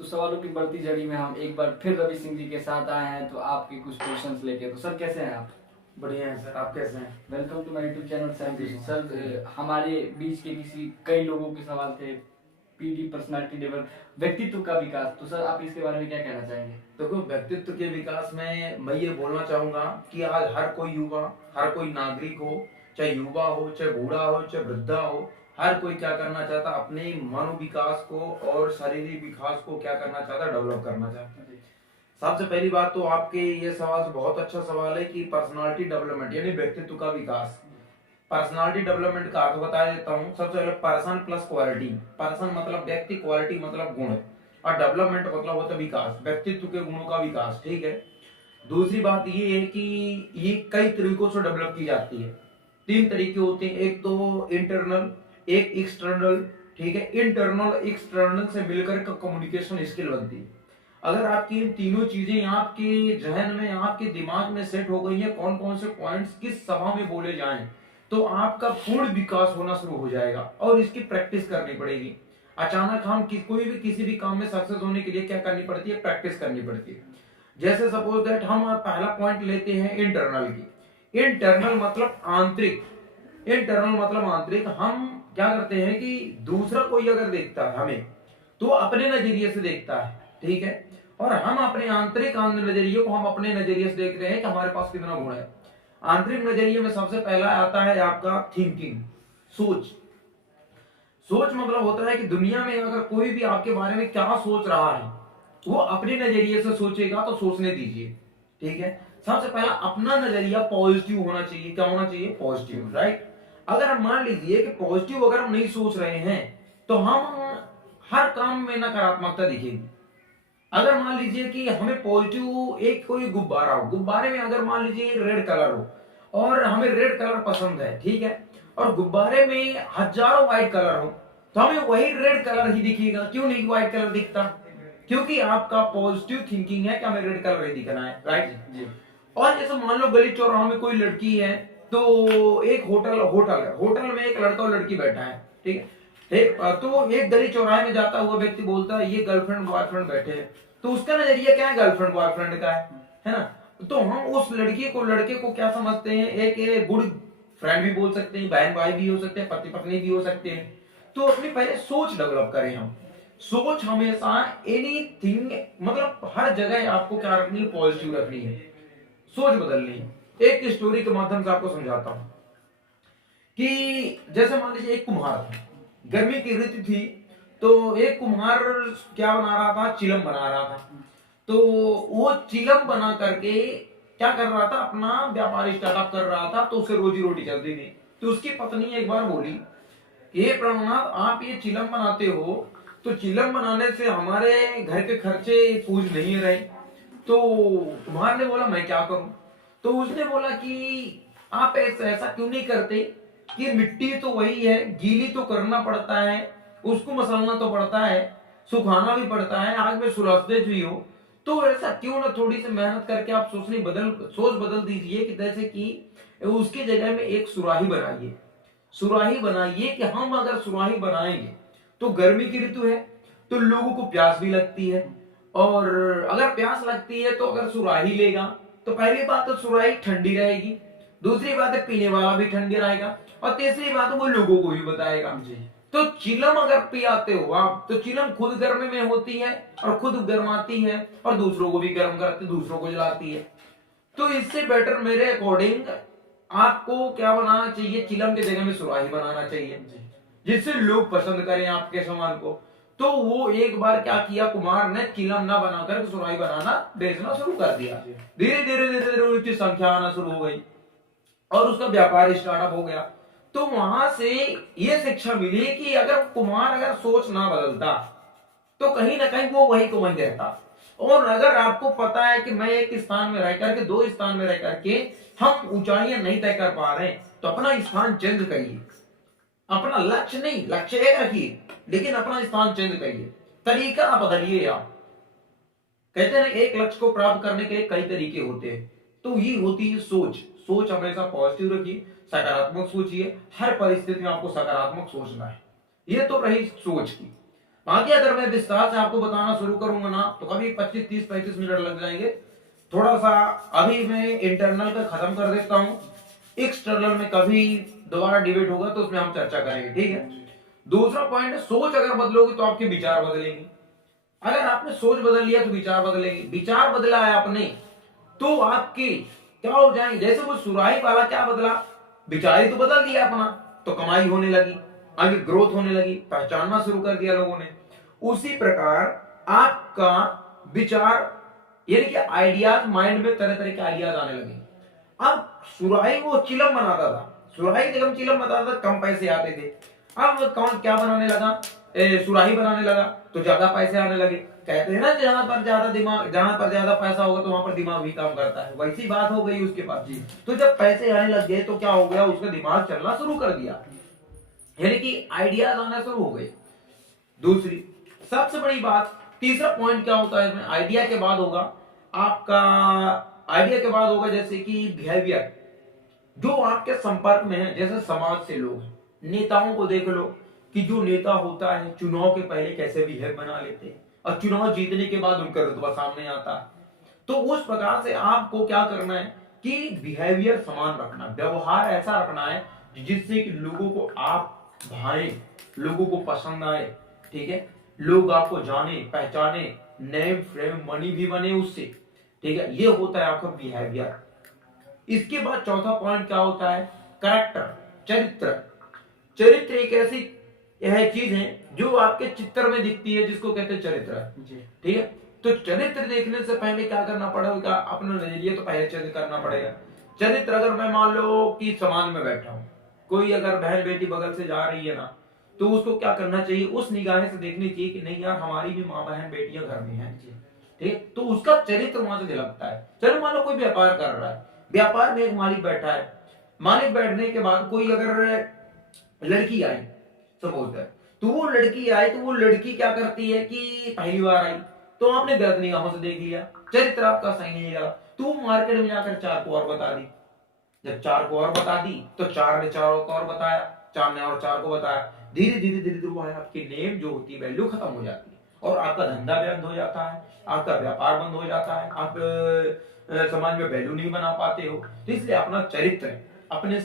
तो सवालों की बढ़ती जड़ी में हम एक बार फिर रवि सिंह जी के साथ आए हैं, तो आपके कुछ क्वेश्चंस लेके। तो सर कैसे हैं आप? बढ़िया है सर, आप कैसे हैं? Welcome to my YouTube channel sir. Thank you so much. Sir हमारे बीच के कई लोगों के सवाल थे, पीडी पर्सनालिटी डेवलप, व्यक्तित्व का विकास। तो सर आप इसके बारे में क्या कहना चाहेंगे? देखो, व्यक्तित्व के विकास में मैं ये बोलना चाहूंगा कि आज हर कोई युवा, हर कोई नागरिक हो, चाहे युवा हो, चाहे बूढ़ा हो, चाहे वृद्धा हो, हर कोई क्या करना चाहता, अपने मनोविकास को और शारीरिक विकास को क्या करना चाहता, डेवलप करना चाहता है। सबसे पहली बात तो आपके ये सवाल बहुत अच्छा सवाल है कि पर्सनालिटी डेवलपमेंट यानी व्यक्तित्व का विकास। पर्सनालिटी डेवलपमेंट का अर्थ बता देता हूँ। सबसे पहले पर्सन प्लस क्वालिटी। पर्सन मतलब व्यक्ति, क्वालिटी मतलब गुण, और डेवलपमेंट मतलब होता है विकास, व्यक्तित्व के गुणों का विकास। ठीक है। दूसरी बात ये है कि ये कई तरीकों से डेवलप की जाती है। 3 तरीके होते हैं, एक तो इंटरनल, एक एक्सटर्नल। ठीक है। इंटरनल एक्सटर्नल से मिलकर कम्युनिकेशन स्किल बनती है। अगर आपकी इन तीनों चीजें आपके जहन में, आपके दिमाग में सेट हो गई है, कौन कौन से पॉइंट्स किस सभा में बोले जाएं, तो आपका पूर्ण विकास होना शुरू हो जाएगा। और इसकी प्रैक्टिस करनी पड़ेगी। अचानक हम कोई भी किसी भी काम में सक्सेस होने के लिए क्या करनी पड़ती है? प्रैक्टिस करनी पड़ती है। जैसे सपोज दैट हम पहला पॉइंट लेते हैं इंटरनल की। इंटरनल मतलब आंतरिक। इंटरनल मतलब आंतरिक। हम क्या करते हैं कि दूसरा कोई अगर देखता है हमें, तो अपने नजरिए से देखता है। ठीक है। और हम अपने आंतरिक नजरिए को हम अपने नजरिए से देख रहे हैं कि हमारे पास कितना गुण है। आंतरिक नजरिए में सबसे पहला आता है आपका थिंकिंग, सोच। सोच मतलब होता है कि दुनिया में अगर कोई भी आपके बारे में क्या सोच रहा है, वो अपने नजरिए से सोचेगा, तो सोचने दीजिए। ठीक है। सबसे पहला अपना नजरिया पॉजिटिव होना चाहिए। क्या होना चाहिए? Positive, right. अगर हम मान लीजिए कि पॉजिटिव अगर हम नहीं सोच रहे हैं, तो हम हर काम में नकारात्मकता दिखेगी। अगर मान लीजिए कि हमें पॉजिटिव, एक कोई गुब्बारा हो, गुब्बारे में अगर मान लीजिए रेड कलर हो और हमें रेड कलर पसंद है, ठीक है, और गुब्बारे में हजारों व्हाइट कलर हो, तो हमें वही रेड कलर ही दिखेगा। क्यों नहीं व्हाइट कलर दिखता? क्योंकि आपका पॉजिटिव थिंकिंग है कि हमें रेड कलर ही दिखना है, राइट जी। और जैसे मान लो गली चौराहों में कोई लड़की है, तो एक होटल होटल है, होटल में एक लड़का और लड़की बैठा है, ठीक है। तो एक गली चौराहे में जाता हुआ व्यक्ति बोलता है ये गर्लफ्रेंड बॉयफ्रेंड बैठे हैं, तो उसका नजरिया क्या है? गर्लफ्रेंड बॉयफ्रेंड का है ना। तो हम उस लड़की को, लड़के को क्या समझते हैं? एक गुड फ्रेंड भी बोल सकते हैं, बहन भाई भी हो सकते हैं, पति पत्नी भी हो सकते हैं। तो अपनी पहले सोच डेवलप करें हम। सोच हमेशा एनीथिंग, मतलब हर जगह आपको क्या रखनी है? पॉजिटिव रखनी है, सोच बदलनी है। एक स्टोरी के माध्यम से आपको समझाता हूं कि जैसे मान लीजिए एक कुम्हार था, गर्मी की ऋतु थी, तो एक कुम्हार क्या बना रहा था? चिलम बना रहा था। तो वो चिलम बना करके क्या कर रहा था? अपना व्यापार स्टार्टअप कर रहा था, तो उसे रोजी रोटी चलती थी। तो उसकी पत्नी एक बार बोली, ये प्रभुनाथ, आप ये चिलम बनाते हो, तो चिलम बनाने से हमारे घर के खर्चे पूछ नहीं रहे। तो कुम्हार ने बोला मैं क्या करूं? तो उसने बोला कि आप ऐसा क्यों नहीं करते कि मिट्टी तो वही है, गीली तो करना पड़ता है, उसको मसलना तो पड़ता है, सुखाना भी पड़ता है, आग में सुलगते भी हो, तो ऐसा क्यों ना थोड़ी सी मेहनत करके आप सोच बदल दीजिए कि जैसे कि उसकी जगह में एक सुराही बनाइए। सुराही बनाइए कि हम अगर सुराही बनाएंगे, तो गर्मी की ऋतु है, तो लोगों को प्यास भी लगती है, और अगर प्यास लगती है तो अगर सुराही लेगा, तो पहली बात तो सुराही ठंडी रहेगी, दूसरी बात है पीने वाला भी ठंडी रहेगा, और तीसरी बात है वो लोगों को भी बताएगा जी। तो चिलम अगर पियाते हो आप, तो चिलम खुद गर्मी में होती है और खुद गर्माती है, और दूसरों को भी गर्म करती, दूसरों को जलाती है। तो इससे बेटर मेरे अकॉर्डिंग आपको क्या बनाना चाहिए? चिलम की जगह में सुराही बनाना चाहिए, जिससे लोग पसंद करें आपके सामान को। तो वो एक बार क्या किया, कुमार ने चिलम ना बनाकर सुराही बनाना, बेचना शुरू कर दिया। धीरे धीरे धीरे धीरे उसकी संख्या आना शुरू हो गई और उसका व्यापार स्टार्टअप हो गया। तो वहां से ये शिक्षा मिली कि अगर कुमार अगर सोच ना बदलता, तो कहीं ना कहीं वो वही को वही रहता। और अगर आपको पता है कि मैं एक स्थान में रह करके, दो स्थान में रह करके हम ऊंचाइयां नहीं तय कर पा रहे, तो अपना स्थान चेंज करिए। अपना लक्ष्य नहीं, लक्ष्य एक रखिए, लेकिन अपना स्थान चेंज करिए, तरीका बदलिए। आप कहते हैं एक लक्ष्य को प्राप्त करने के कई तरीके होते हैं, तो ये होती है सोच। सोच हमेशा पॉजिटिव रखिए, सकारात्मक सोचिए, हर परिस्थिति में आपको सकारात्मक सोचना है। ये तो रही सोच की। बाकी अगर मैं विस्तार से आपको बताना शुरू करूंगा ना तो कभी 25, 30, 35 मिनट लग जाएंगे। थोड़ा सा अभी मैं इंटरनल का खत्म कर देता हूं, एक्सटर्नल में कभी दोबारा डिबेट होगा तो उसमें हम चर्चा करेंगे, ठीक है। दूसरा पॉइंट है, सोच अगर बदलोगे तो आपके विचार बदलेंगे। अगर आपने सोच बदल लिया तो विचार बदलेंगे। विचार बदला है आपने तो आपके क्या हो जाएंगे। जैसे वो सुराही वाला क्या बदला, विचार ही तो बदल दिया अपना, तो कमाई होने लगी, आगे ग्रोथ होने लगी, पहचानना शुरू कर दिया लोगों ने। उसी प्रकार आपका विचार यानी कि आइडियाज, माइंड में तरह तरह के आइडियाज आने लगे। अब सुराही वो चिलम बनाता था, सुराही जब हम चिलम बनाता था कम पैसे आते थे। अब कौन क्या बनाने लगा, सुराही बनाने लगा तो ज्यादा पैसे आने लगे। कहते हैं ना जहां पर ज्यादा दिमाग, जहां पर ज्यादा पैसा होगा तो वहां पर दिमाग भी काम करता है, वैसी बात हो गई उसके पास जी। तो जब पैसे आने लग गए तो क्या हो गया, उसका दिमाग चलना शुरू कर दिया, यानी कि आइडियाज आना शुरू हो गए। दूसरी सबसे बड़ी बात, तीसरा पॉइंट क्या होता है इसमें, आइडिया के बाद होगा आपका, आइडिया के बाद होगा जैसे कि बिहेवियर, जो आपके संपर्क में है। जैसे समाज से लोग, नेताओं को देख लो कि जो नेता होता है चुनाव के पहले कैसे बिहेव बना लेते हैं और चुनाव जीतने के बाद उनका रुतबा सामने आता है। तो उस प्रकार से आपको क्या करना है कि बिहेवियर समान रखना, व्यवहार ऐसा रखना है जिससे कि लोगों को आप भाए, लोगों को पसंद आए, ठीक है, लोग आपको जाने पहचाने, नेम फ्रेम मनी भी बने उससे, ठीक है। ये होता है आपका बिहेवियर। इसके बाद चौथा पॉइंट क्या होता है, करेक्टर, चरित्र। चरित्र एक ऐसी यह चीज है जो आपके चित्र में दिखती है, जिसको कहते हैं चरित्र, ठीक है। तो चरित्र देखने से पहले क्या करना पड़ेगा, अपना नजरिया तो पहले चेंज करना पड़ेगा। चरित्र, अगर मैं मान लो कि समाज में बैठा हूं, कोई अगर बहन बेटी बगल से जा रही है ना, तो उसको क्या करना चाहिए, उस निगाह से देखनी चाहिए कि नहीं यार हमारी भी माँ बहन बेटियां घर में हैं, ठीक है। तो उसका चरित्र वहां से झलकता है। चलो मान लो कोई व्यापार कर रहा है, व्यापार में एक मालिक बैठा है, मालिक बैठने के बाद कोई अगर लड़की आई सपोज है, तो वो लड़की आई तो वो लड़की क्या करती है कि पहली बार आई तो आपने गलत निगाहों से देख लिया, चरित्र आपका सही नहीं रहा, तो मार्केट में जाकर चार को और बता दी। जब चार को और बता दी तो चार ने चार को और बताया, चार ने और चार को बताया, धीरे धीरे धीरे धीरे वो आपकी नेम जो होती है वैल्यू खत्म हो जाती है और आपका धंधा बंद हो जाता है, आपका व्यापार बंद हो जाता है, आप समाज में वैल्यू नहीं बना पाते हो। तो इसलिए अपना चरित्र अपने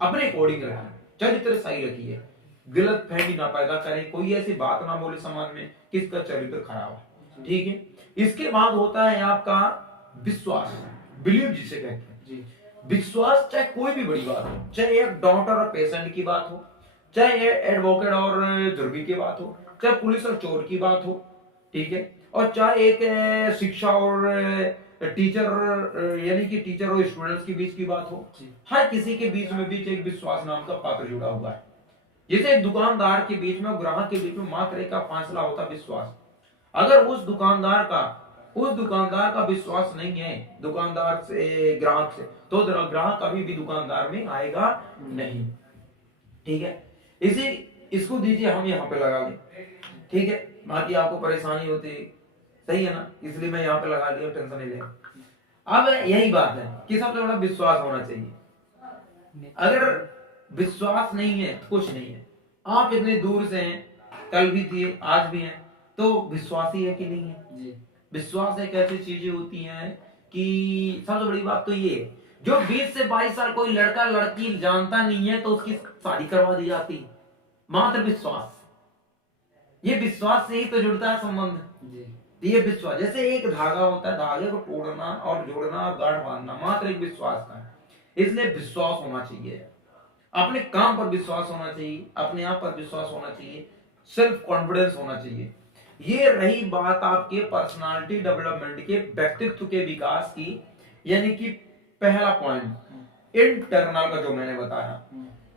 अपने अकॉर्डिंग रखें, चरित्र सही रखिए, गलत फहमी ना पैदा करें, कोई ऐसी बात ना बोले समाज में किसका चरित्र खराब है, ठीक है। इसके बाद होता है आपका विश्वास, बिलीव जिसे कहते हैं जी। विश्वास चाहे कोई भी बड़ी बात हो, चाहे एक डॉक्टर और पेशेंट की बात हो, चाहे एडवोकेट और जुर्मी की बात हो, चाहे पुलिस और चोर की बात हो, ठीक है, और चाहे एक शिक्षा और टीचर यानी कि टीचर और स्टूडेंट्स के बीच की बात हो, हर किसी के बीच में बीच एक विश्वास नाम का पात्र जुड़ा हुआ है। जैसे दुकानदार के बीच में और ग्राहक के बीच में मात्र एक का फासला होता विश्वास। अगर उस दुकानदार का विश्वास नहीं है दुकानदार से ग्राहक से, तो ग्राहक कभी भी दुकानदार में आएगा नहीं, ठीक है। इसको दीजिए हम यहाँ पे लगा लें, ठीक है, बाकी आपको परेशानी होती, सही है ना, इसलिए मैं यहाँ पे लगा लिया, टेंशन नहीं ले। अब यही बात है कि सबसे बड़ा विश्वास होना चाहिए। अगर विश्वास नहीं है तो कुछ नहीं है। आप इतने दूर से हैं, कल भी थे आज भी हैं, तो विश्वास ही है कि नहीं है जी। विश्वास एक ऐसी चीजें होती हैं कि सबसे बड़ी बात तो ये, जो 20 से 22 साल कोई लड़का लड़की जानता नहीं है तो उसकी शादी करवा दी जाती, मात्र विश्वास। ये विश्वास से ही तो जुड़ता है संबंध जी। ये विश्वास जैसे एक धागा होता है, धागे को तोड़ना और जोड़ना और गांठ बांधना मात्र एक विश्वास का है। इसलिए विश्वास होना चाहिए, अपने काम पर विश्वास होना चाहिए, अपने आप पर विश्वास होना चाहिए, सेल्फ कॉन्फिडेंस होना चाहिए। ये रही बात आपके पर्सनालिटी डेवलपमेंट के, व्यक्तित्व के विकास की, यानी कि पहला पॉइंट इंटरनल का जो मैंने बताया,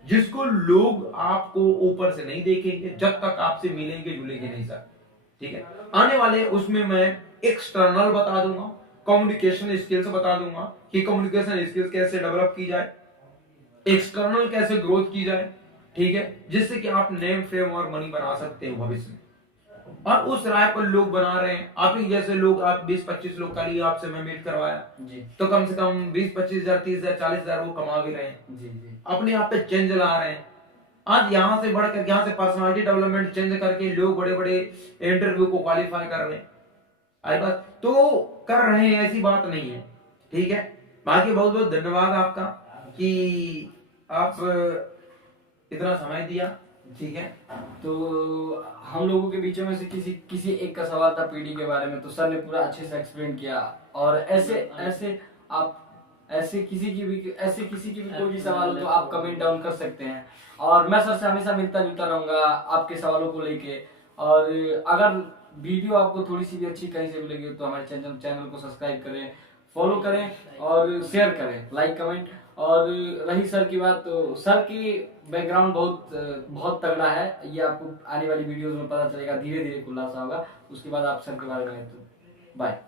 जिसको लोग आपको ऊपर से नहीं देखेंगे जब तक आपसे मिलेंगे जुलेंगे नहीं सर, ठीक है। आने वाले उसमें मैं एक्सटर्नल बता दूंगा, कम्युनिकेशन स्किल्स बता दूंगा कि कम्युनिकेशन स्किल्स कैसे डेवलप की जाए, एक्सटर्नल कैसे ग्रोथ की जाए, ठीक है, जिससे कि आप नेम फेम और मनी बना सकते हो भविष्य में। और उस राय पर लोग बना रहे हैं, आप ही जैसे लोग, आप 20-25 लोग का लिए आपसे मैं मीट करवाया जी, तो कम से कम 20-25 हजार 30 हजार 40 हजार वो कमा भी रहे हैं जी जी, अपने आप पे चेंज ला रहे हैं, आज यहाँ से बढ़कर यहाँ से पर्सनालिटी डेवलपमेंट चेंज करके लोग बड़े बड़े इंटरव्यू को क्वालिफाई कर रहे हैं। आई बात तो कर रहे हैं, ऐसी बात नहीं है, ठीक है। बाकी बहुत बहुत धन्यवाद आपका कि आप इतना समय दिया, ठीक है। तो हम लोगों के बीचों में से किसी एक का सवाल था पीडी के बारे में, तो सर ने पूरा अच्छे से एक्सप्लेन किया। और ऐसे आप किसी की भी कोई भी सवाल हो तो आप कमेंट डाउन कर सकते हैं, और मैं सर से हमेशा मिलता जुलता रहूंगा आपके सवालों को लेके। और अगर वीडियो आपको थोड़ी सी भी अच्छी कहीं से मिलेगी तो हमारे चैनल को सब्सक्राइब करें, फॉलो करें और शेयर करें, लाइक कमेंट। और रही सर की बात, तो सर की बैकग्राउंड बहुत तगड़ा है, ये आपको आने वाली वीडियोस में पता चलेगा, धीरे धीरे खुलासा होगा। उसके बाद आप सर के बारे में, तो बाय।